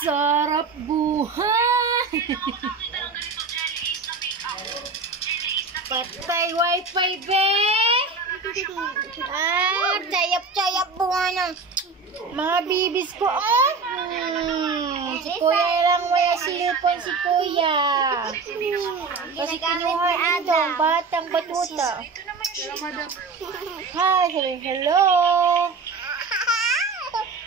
Sarap buhay! Patay wifi, be! Sayap-sayap bunga ng Mga bibis ko, oh! Si Kuya lang wala silipon si Kuya. Kasi kinuha ito, batang batuta. Hi, hello!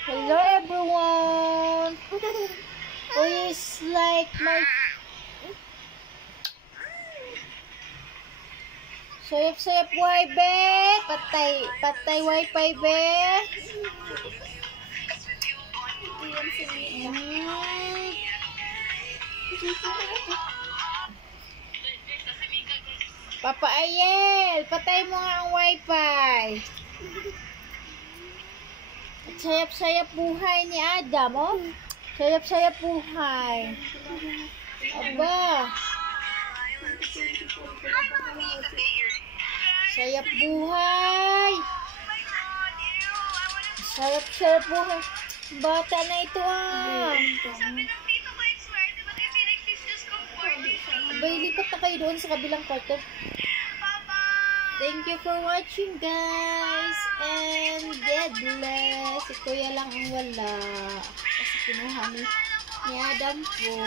Hello everyone! Who is like my... Sayap-sayap buhay, be! Patay wifi, be! Papa Ayel, patay mo nga ang wifi. Sayap-sayap buhay ni Adam, oh. Sayap-sayap buhay. Aba. Sayap buhay. Sayap-sayap buhay. Bata na ito, ah. Abay, lipat na kayo doon sa kabilang kwarto. Thank you for watching, guys. And God bless. Si Kuya lang ang wala. Kasi kinuha ni Adam po.